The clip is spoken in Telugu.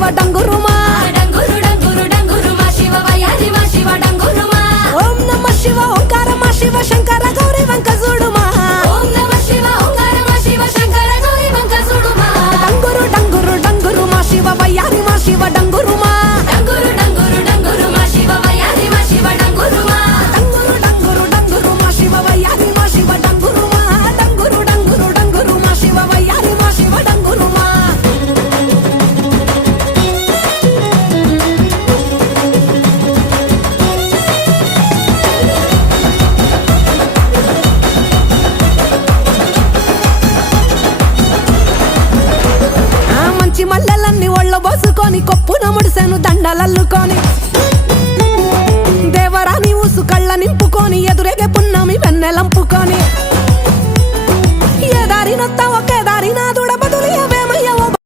శివ డంగురుమా డంగురు డంగురు డంగురు మా శివ వయ్యారి మా శివ డంగురుమా ఓం నమ శివ ఓంకార మా శివ శంకర గౌరీ వంక చూడుమా ఓం నమ శివ ఓంకార మా శివ శంకర గౌరీ వంక చూడుమా డంగురు డంగురు డంగురు మా శివ వయ్యారి మా శివ డంగురుమా డంగురు డంగురు డంగురు మా శివ వయ్యారి మా శివ డంగురుమా డంగురు డంగురు డంగురు మా శివ వయ్యారి మా శివ డంగురుమా డంగురు డంగురు డంగురు మా శివ వయ్యారి మా శివ డంగురుమా మంచి మల్లెలన్నీ ఒళ్ళ బోసుకొని కొప్పున ముడిసెను దండలల్లుకొని దేవరాని ఊసు కళ్ళ నింపుకొని ఎదురేగే పున్నమి వెన్నెలంపుకొని ఏ దారి నొత్త ఒకే దారి నాదుడ